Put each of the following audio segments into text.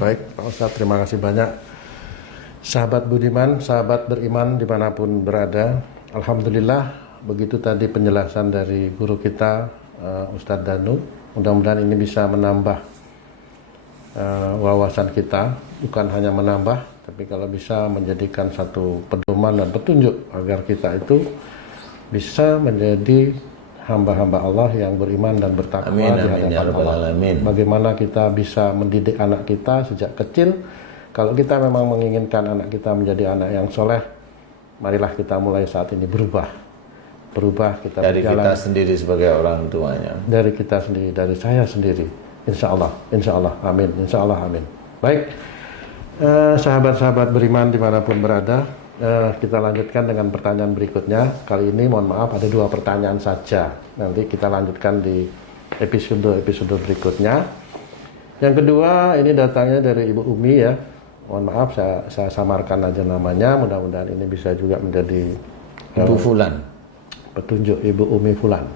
Baik, Pak Ustadz, terima kasih banyak. Sahabat budiman, sahabat beriman dimanapun berada, alhamdulillah begitu tadi penjelasan dari guru kita Ustadz Danu. Mudah-mudahan ini bisa menambah wawasan kita, bukan hanya menambah, tapi kalau bisa menjadikan satu pedoman dan petunjuk agar kita itu bisa menjadi hamba-hamba Allah yang beriman dan bertakwa di hadapan Allah. Bagaimana kita bisa mendidik anak kita sejak kecil. Kalau kita memang menginginkan anak kita menjadi anak yang soleh, marilah kita mulai saat ini berubah kita dari berjalan, kita sendiri sebagai orang tuanya, dari kita sendiri, dari saya sendiri, insya Allah, amin, insya Allah, amin. Baik, sahabat-sahabat beriman dimanapun berada, kita lanjutkan dengan pertanyaan berikutnya. Kali ini mohon maaf ada 2 pertanyaan saja, nanti kita lanjutkan di episode berikutnya. Yang kedua ini datangnya dari Ibu Umi ya, mohon maaf saya samarkan aja namanya, mudah-mudahan ini bisa juga menjadi Ibu Fulan, petunjuk Ibu Umi Fulan.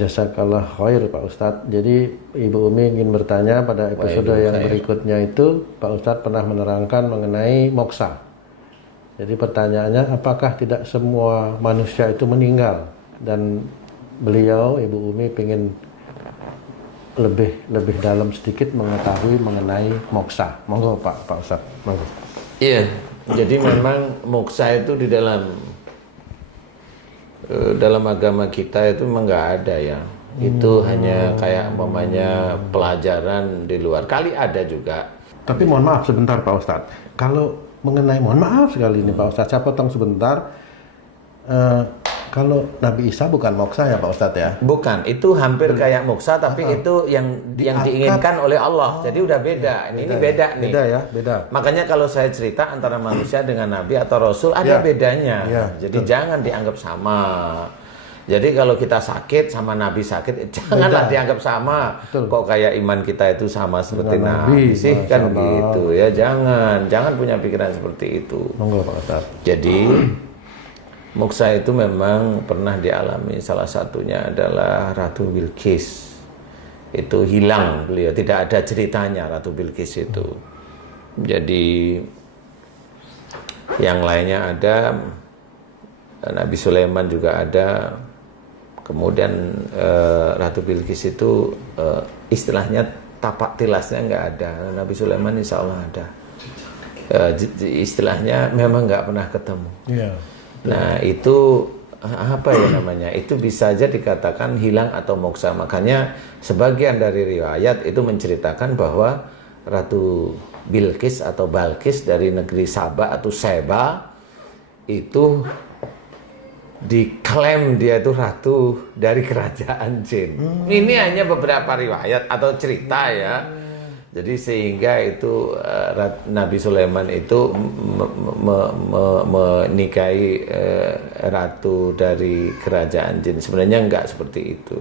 Jazakallah khair Pak Ustadz. Jadi Ibu Umi ingin bertanya pada episode yang berikutnya itu Pak Ustadz pernah menerangkan mengenai moksa. Jadi pertanyaannya, apakah tidak semua manusia itu meninggal? Dan beliau Ibu Umi ingin lebih dalam sedikit mengetahui mengenai moksa. Monggo Pak Ustadz, monggo. Iya, jadi memang moksa itu di dalam agama kita itu memang nggak ada ya. Itu hanya kayak umpamanya pelajaran di luar. Kali ada juga. Tapi mohon maaf sebentar Pak Ustadz. Kalau mengenai, mohon maaf sekali ini Pak Ustadz, saya potong sebentar. Kalau Nabi Isa bukan moksa ya Pak Ustadz ya? Bukan, itu hampir kayak moksa, tapi itu yang diinginkan oleh Allah. Jadi udah beda. Ini beda nih. Beda ya, beda. Makanya kalau saya cerita antara manusia dengan Nabi atau Rasul ada bedanya. Jadi jangan dianggap sama. Jadi kalau kita sakit sama Nabi sakit, janganlah dianggap sama. Kok kayak iman kita itu sama seperti Nabi sih, kan gitu ya. Jangan punya pikiran seperti itu. Monggo Pak Ustadz. Jadi moksa itu memang pernah dialami, salah satunya adalah Ratu Bilqis. Itu hilang beliau, tidak ada ceritanya Ratu Bilqis itu. Jadi yang lainnya ada, Nabi Sulaiman juga ada. Kemudian Ratu Bilqis itu istilahnya tapak tilasnya nggak ada. Nabi Sulaiman insya Allah ada. Istilahnya memang nggak pernah ketemu. Nah itu apa ya namanya, itu bisa saja dikatakan hilang atau moksa. Makanya sebagian dari riwayat itu menceritakan bahwa Ratu Bilqis atau Balqis dari negeri Saba atau Seba itu diklaim dia itu ratu dari kerajaan jin. Ini hanya beberapa riwayat atau cerita ya. Jadi sehingga itu Nabi Sulaiman itu menikahi ratu dari kerajaan jin. Sebenarnya enggak seperti itu.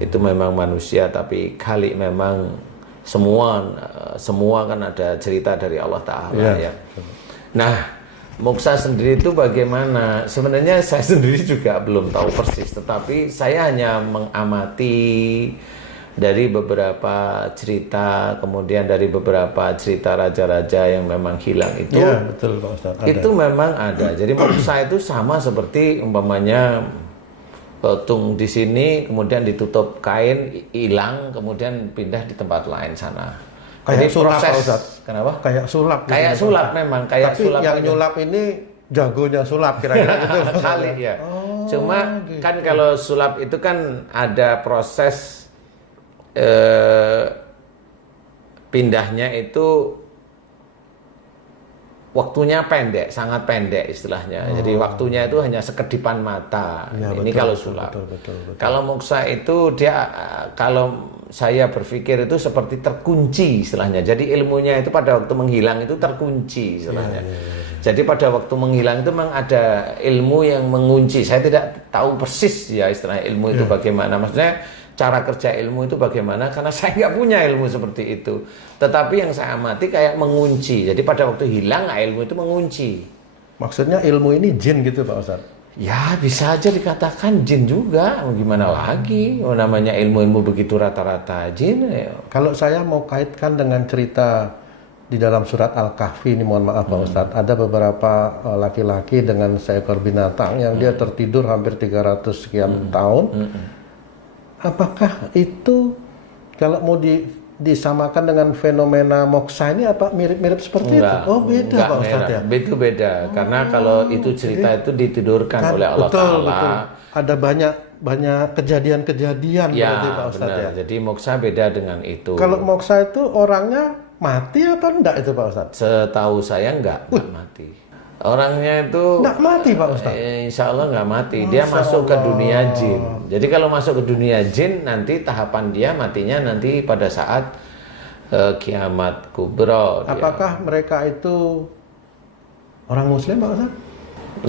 Itu memang manusia, tapi kali memang semua kan ada cerita dari Allah Ta'ala ya. Nah, moksa sendiri itu bagaimana? Sebenarnya saya sendiri juga belum tahu persis, tetapi saya hanya mengamati dari beberapa cerita, kemudian dari beberapa cerita raja-raja yang memang hilang itu. Iya, betul Pak Ustadz. Itu memang ada. Jadi moksa itu sama seperti umpamanya tung di sini, kemudian ditutup kain, hilang, kemudian pindah di tempat lain sana. Kayak jadi sulap proses, Pak Ustadz. Kenapa? Kayak sulap. Kayak gitu, sulap memang, kayak tapi sulap. Tapi yang aja. nyulap ini jagonya sulap kira-kira gitu. Kali ya. Cuma gitu. Kan kalau sulap itu kan ada proses pindahnya itu waktunya pendek, sangat pendek istilahnya. Jadi waktunya itu hanya sekedipan mata. Ya, ini betul, kalau sulap. Betul. Kalau moksa itu dia, kalau saya berpikir itu seperti terkunci istilahnya. Jadi ilmunya itu pada waktu menghilang itu terkunci istilahnya. Jadi pada waktu menghilang itu memang ada ilmu yang mengunci. Saya tidak tahu persis ya istilahnya ilmu itu bagaimana. Maksudnya cara kerja ilmu itu bagaimana, karena saya nggak punya ilmu seperti itu. Tetapi yang saya amati kayak mengunci. Jadi pada waktu hilang ilmu itu mengunci. Maksudnya ilmu ini jin gitu Pak Ustadz? Ya bisa aja dikatakan jin juga, gimana lagi? Oh, namanya ilmu-ilmu begitu rata-rata jin. Ya. Kalau saya mau kaitkan dengan cerita di dalam surat Al-Kahfi ini, mohon maaf Pak Ustadz, ada beberapa laki-laki dengan seekor binatang yang dia tertidur hampir 300 sekian tahun. Apakah itu kalau mau disamakan dengan fenomena moksa ini apa mirip-mirip seperti Enggak, itu? Oh beda Pak Ustadz ya? Itu beda, karena kalau itu cerita itu ditidurkan Kan, oleh Allah Ta'ala. betul. Ada banyak kejadian-kejadian Ya, berarti Pak Ustadz benar. ya? Jadi moksa beda dengan itu. Kalau moksa itu orangnya mati apa enggak itu Pak Ustadz? Setahu saya enggak mati. Orangnya itu Enggak mati Pak Ustadz? insya Allah nggak mati. Dia masuk ke dunia jin. Jadi kalau masuk ke dunia jin, nanti tahapan dia matinya nanti pada saat kiamat kubro. Apakah mereka itu orang Muslim Pak Ustadz?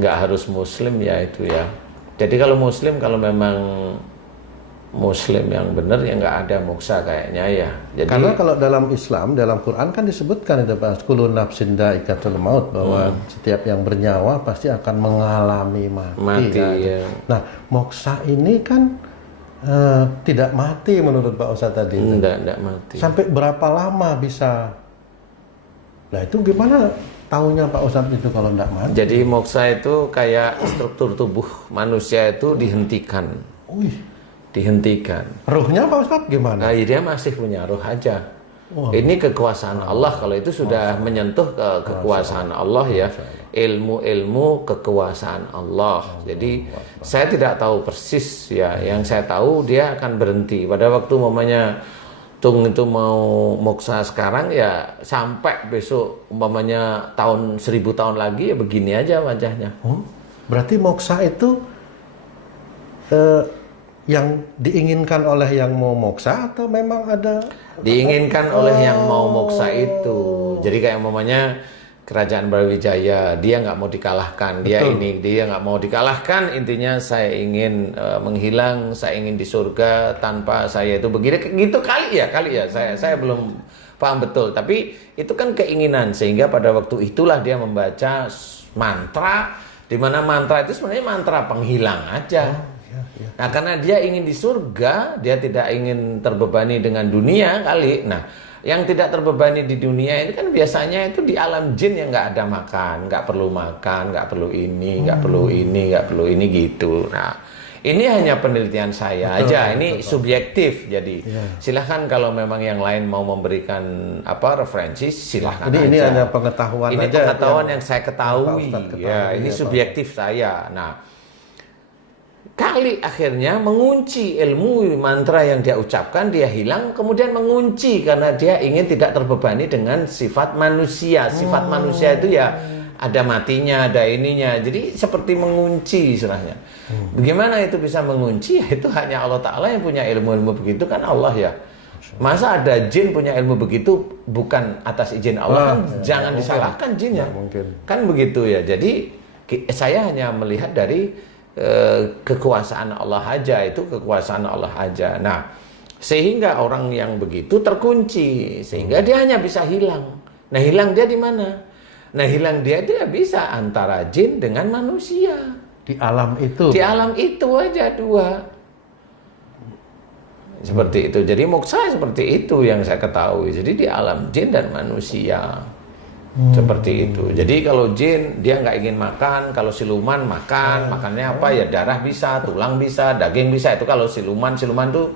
Nggak harus Muslim ya itu ya. Jadi kalau Muslim, kalau memang Muslim yang benar ya nggak ada moksa kayaknya ya. Jadi, karena kalau dalam Islam, dalam Quran kan disebutkan itu Pak, kullu nafsin dha'iqatul maut, bahwa setiap yang bernyawa pasti akan mengalami mati. Kan? ya. Nah, moksa ini kan tidak mati menurut Pak Ustadz tadi. Enggak mati. Sampai berapa lama bisa? Nah itu gimana taunya Pak Ustadz itu kalau enggak mati? Jadi moksa itu kayak struktur tubuh manusia itu dihentikan. Dihentikan. Ruhnya Pak Ustadz gimana? Nah, dia masih punya ruh aja. Ini kekuasaan Allah. Kalau itu sudah menyentuh ke kekuasaan Allah ya. Ilmu-ilmu kekuasaan Allah. Jadi saya tidak tahu persis ya. Yang saya tahu dia akan berhenti pada waktu umpamanya Tung itu mau moksa sekarang ya sampai besok umpamanya tahun 1000 tahun lagi ya begini aja wajahnya. Berarti moksa itu yang diinginkan oleh yang mau moksa atau memang ada? Diinginkan oleh yang mau moksa itu. Jadi kayak umpamanya kerajaan Brawijaya, dia nggak mau dikalahkan. Dia nggak mau dikalahkan. Intinya saya ingin menghilang, saya ingin di surga tanpa saya itu begini. Gitu kali ya. Saya belum paham betul. Tapi itu kan keinginan sehingga pada waktu itulah dia membaca mantra, di mana mantra itu sebenarnya mantra penghilang aja. Nah karena dia ingin di surga, dia tidak ingin terbebani dengan dunia kali. Nah yang tidak terbebani di dunia ini kan biasanya itu di alam jin yang nggak ada makan, nggak perlu makan, nggak perlu ini, nggak perlu ini gitu. Nah ini hanya penelitian saya aja, ini subjektif. Jadi silahkan kalau memang yang lain mau memberikan referensi silahkan. Ini hanya pengetahuan ini aja. Ini pengetahuan yang saya ketahui. Ya ini subjektif saya. Nah kali akhirnya mengunci ilmu mantra yang dia ucapkan, dia hilang, kemudian mengunci karena dia ingin tidak terbebani dengan sifat manusia. Sifat manusia itu ya ada matinya, ada ininya. Jadi seperti mengunci istilahnya. Bagaimana itu bisa mengunci? Ya, itu hanya Allah Ta'ala yang punya ilmu-ilmu begitu kan Allah ya. Masa ada jin punya ilmu begitu bukan atas izin Allah? Jangan disalahkan jinnya. Kan begitu ya. Jadi saya hanya melihat dari kekuasaan Allah aja, itu kekuasaan Allah aja. Nah, sehingga orang yang begitu terkunci, sehingga dia hanya bisa hilang. Nah, hilang dia di mana? Nah, hilang dia itu ya bisa antara jin dengan manusia. Di alam itu? Di alam itu aja dua. Seperti itu. Jadi moksa seperti itu yang saya ketahui. Jadi di alam jin dan manusia. Seperti itu. Jadi kalau jin dia nggak ingin makan, kalau siluman makannya apa ya, darah bisa, tulang bisa, daging bisa. Itu kalau siluman tuh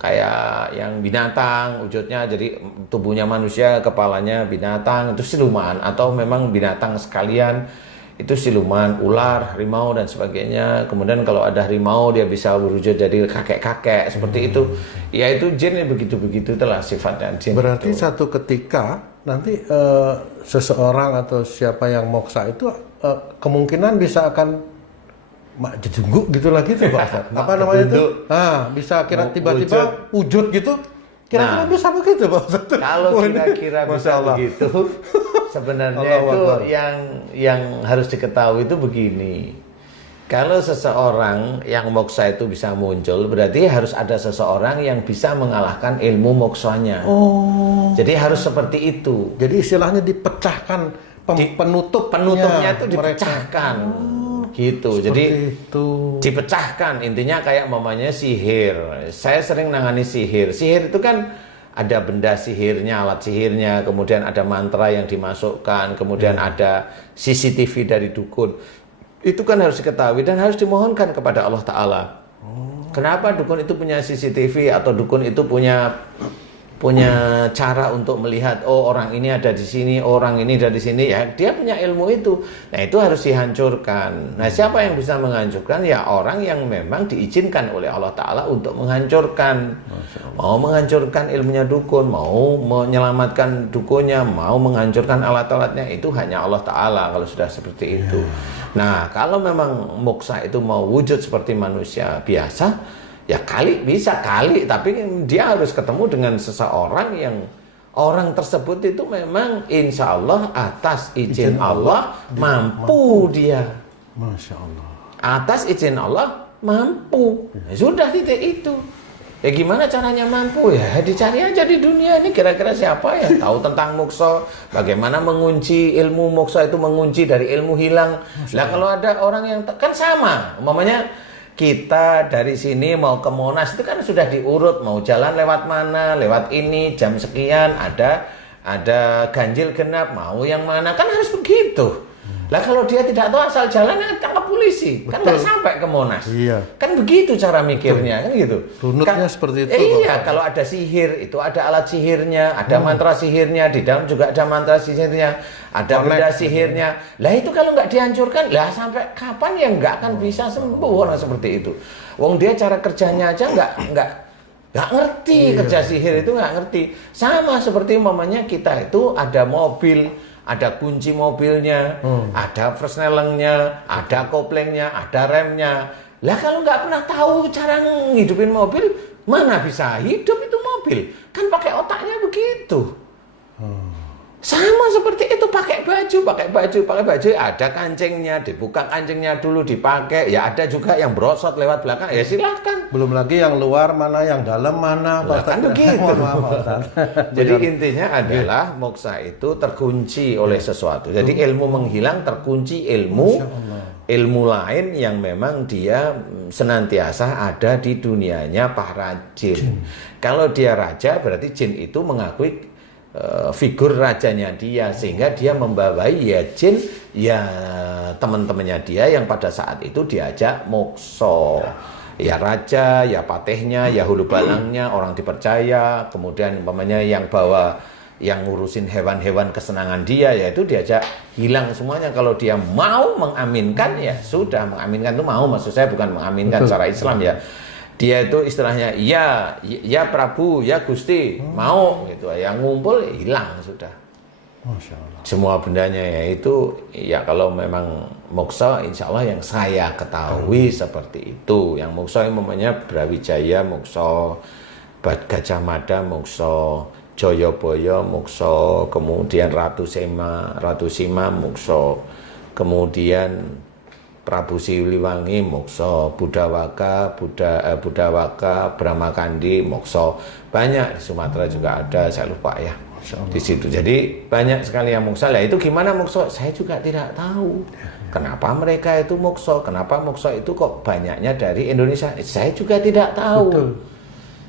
kayak yang binatang wujudnya, jadi tubuhnya manusia, kepalanya binatang, itu siluman. Atau memang binatang sekalian itu siluman, ular, harimau dan sebagainya. Kemudian kalau ada harimau dia bisa berwujud jadi kakek-kakek seperti itu. Ya itu jin begitu-begitu itulah sifatnya jin. Berarti itu. satu ketika nanti seseorang atau siapa yang moksa itu kemungkinan bisa akan jedungguk gitu lagi tuh Pak. Apa namanya itu? Bisa kira tiba-tiba wujud gitu. Kira-kira bisa begitu Pak Ustaz? Kalau kira-kira bisa begitu, sebenarnya itu yang harus diketahui itu begini. Kalau seseorang yang moksa itu bisa muncul, berarti harus ada seseorang yang bisa mengalahkan ilmu moksanya. Jadi harus seperti itu. Jadi istilahnya dipecahkan penutupnya itu dipecahkan. gitu. Seperti Jadi itu. dipecahkan, intinya kayak mamanya sihir. Saya sering nangani sihir. Sihir itu kan ada benda sihirnya, alat sihirnya, kemudian ada mantra yang dimasukkan, kemudian ada CCTV dari dukun. Itu kan harus diketahui dan harus dimohonkan kepada Allah Ta'ala. Kenapa dukun itu punya CCTV atau dukun itu punya cara untuk melihat, oh orang ini ada di sini, orang ini ada di sini, ya dia punya ilmu itu. Nah itu harus dihancurkan. Nah siapa yang bisa menghancurkan? Ya orang yang memang diizinkan oleh Allah Ta'ala untuk menghancurkan. Mau menghancurkan ilmunya dukun, mau menyelamatkan dukunnya, mau menghancurkan alat-alatnya, itu hanya Allah Ta'ala kalau sudah seperti itu. Nah kalau memang moksa itu mau wujud seperti manusia biasa, ya kali bisa kali, tapi dia harus ketemu dengan seseorang yang orang tersebut itu memang insya Allah atas izin Allah mampu dia. Masya Allah. Atas izin Allah mampu. Ya, sudah titik itu. Ya gimana caranya mampu? Ya dicari aja di dunia ini kira-kira siapa yang tahu tentang moksa, bagaimana mengunci ilmu moksa itu, mengunci dari ilmu hilang. Lah kalau ada orang yang kan sama, umpamanya kita dari sini mau ke Monas itu kan sudah diurut, mau jalan lewat mana, lewat ini, jam sekian, ada ganjil genap, mau yang mana, kan harus begitu. Lah kalau dia tidak tahu asal jalan, tangkap polisi, kan nggak sampai ke Monas. Iya. Kan begitu cara mikirnya, kan gitu. Runutnya seperti itu. Iya, kalau ada sihir, itu ada alat sihirnya, ada mantra sihirnya, di dalam juga ada mantra sihirnya, ada benda sihirnya. Lah itu kalau nggak dihancurkan, lah sampai kapan ya nggak akan bisa sembuh orang seperti itu. Wong dia cara kerjanya aja nggak ngerti, kerja sihir itu nggak ngerti. Sama seperti mamanya kita itu ada mobil, ada kunci mobilnya, ada persnelengnya, ada koplengnya, ada remnya. Lah kalau nggak pernah tahu cara ngidupin mobil, mana bisa hidup itu mobil? Kan pakai otaknya begitu. Sama seperti itu, pakai baju, ada kancingnya, dibuka kancingnya dulu, dipakai. Ya ada juga yang brosot lewat belakang, ya silahkan. Belum lagi yang luar mana, yang dalam mana. Kan begitu. Jadi intinya adalah moksa itu terkunci oleh sesuatu. Jadi ilmu menghilang, terkunci ilmu lain yang memang dia senantiasa ada di dunianya para jin. Kalau dia raja, berarti jin itu mengakui figur rajanya dia, sehingga dia membawai ya jin, ya teman-temannya dia yang pada saat itu diajak mokso, ya raja, ya patehnya, ya hulu balangnya, orang dipercaya, kemudian umpamanya yang bawa, yang ngurusin hewan-hewan kesenangan dia, yaitu diajak hilang semuanya. Kalau dia mau mengaminkan, ya sudah, mengaminkan itu mau, maksud saya bukan mengaminkan secara Islam ya. Dia itu istilahnya ya Prabu, ya Gusti, mau gitu. Yang ngumpul hilang sudah. Masya Allah. Semua bendanya yaitu ya kalau memang moksa, insya Allah yang saya ketahui seperti itu. Yang moksa yang namanya Brawijaya moksa, Gajah Mada moksa, Joyoboyo moksa, kemudian Ratu Sima moksa, kemudian Prabu Siliwangi moksa, Budawaka, Bramakandi moksa. Banyak di Sumatera juga ada, saya lupa ya di situ. Jadi banyak sekali yang moksa. Lah itu gimana moksa? Saya juga tidak tahu. Kenapa mereka itu moksa? Kenapa moksa itu kok banyaknya dari Indonesia? Saya juga tidak tahu.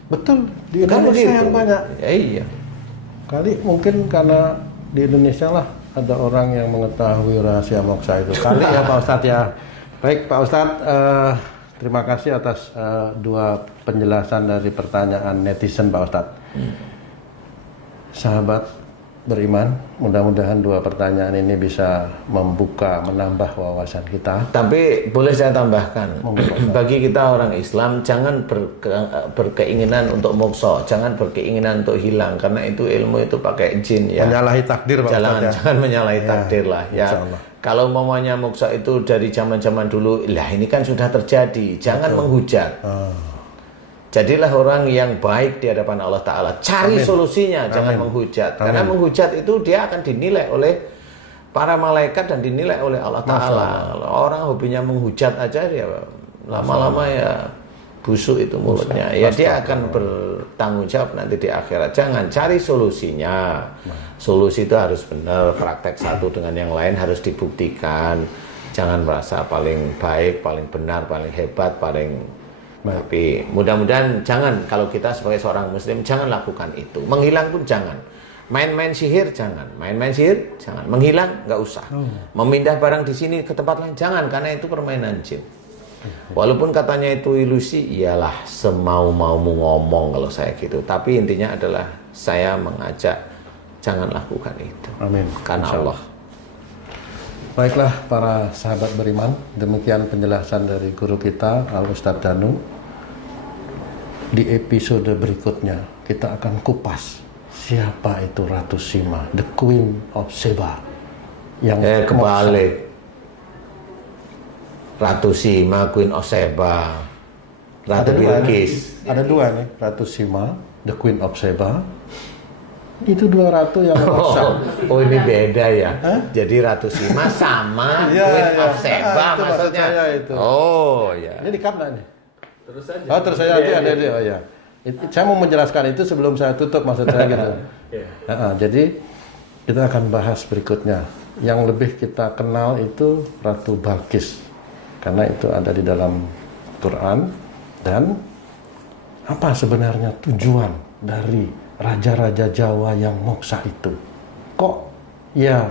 Betul. Di Indonesia yang banyak. Ya, iya. Kali mungkin karena di Indonesia lah ada orang yang mengetahui rahasia moksa itu. Kali ya Pak Ustadz ya. Baik Pak Ustadz, terima kasih atas dua penjelasan dari pertanyaan netizen Pak Ustadz. Sahabat beriman, mudah-mudahan dua pertanyaan ini bisa membuka, menambah wawasan kita. Tapi boleh saya tambahkan, bagi kita orang Islam jangan berkeinginan untuk moksa, jangan berkeinginan untuk hilang, karena itu ilmu itu pakai jin ya. Menyalahi takdir Pak Ustadz ya. Jangan menyalahi takdir lah ya. Kalau mamanya moksa itu dari zaman-zaman dulu, lah ini kan sudah terjadi, jangan menghujat. Jadilah orang yang baik di hadapan Allah Ta'ala. Cari solusinya, jangan menghujat. Karena menghujat itu dia akan dinilai oleh para malaikat dan dinilai oleh Allah Ta'ala. Orang hobinya menghujat aja, dia lama-lama ya busuk itu mulutnya. Ya dia akan bertanggung jawab nanti di akhirat. Jangan, cari solusinya. Solusi itu harus benar, praktek satu dengan yang lain harus dibuktikan. Jangan merasa paling baik, paling benar, paling hebat, paling tapi mudah-mudahan jangan, kalau kita sebagai seorang muslim jangan lakukan itu. Menghilang pun jangan. Main-main sihir jangan. Main-main sihir jangan. Menghilang nggak usah. Memindah barang di sini ke tempat lain jangan, karena itu permainan jin. Walaupun katanya itu ilusi, iyalah semau-maumu ngomong kalau saya gitu. Tapi intinya adalah saya mengajak jangan lakukan itu. Amin. Karena Allah. Baiklah para sahabat beriman, demikian penjelasan dari guru kita Al Ustadz Danu. Di episode berikutnya kita akan kupas siapa itu Ratu Sima, the Queen of Sheba. Yang kebalik. Ratu Sima, Queen of Sheba, Ratu Bilqis. Ada dua nih, Ratu Sima, the Queen of Sheba. Itu dua ratu yang moksa. Oh ini beda ya. Jadi Ratu Sima sama Queen of Sheba maksudnya. Itu. Oh ya. Ini di kamera nih. Terus saja. Oh terus saja nanti ada dia. Oh ya. Saya mau menjelaskan itu sebelum saya tutup, maksud saya gitu. Jadi kita akan bahas berikutnya. Yang lebih kita kenal itu Ratu Balqis, karena itu ada di dalam Quran. Dan apa sebenarnya tujuan dari raja-raja Jawa yang moksa itu? Kok ya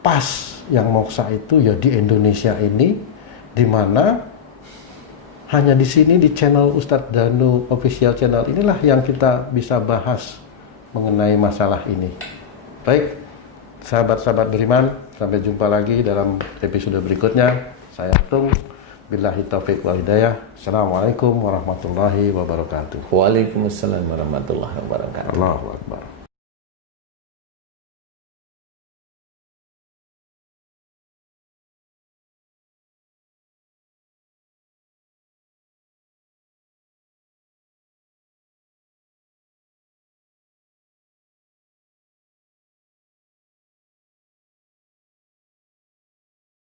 pas yang moksa itu ya di Indonesia ini, di mana hanya di sini di channel Ustadz Danu official channel inilah yang kita bisa bahas mengenai masalah ini. Baik, sahabat-sahabat beriman, sampai jumpa lagi dalam episode berikutnya. Saya Tung, billahi taufiq wal hidayah. Assalamualaikum warahmatullahi wabarakatuh. Waalaikumsalam warahmatullahi wabarakatuh. Allahu Akbar.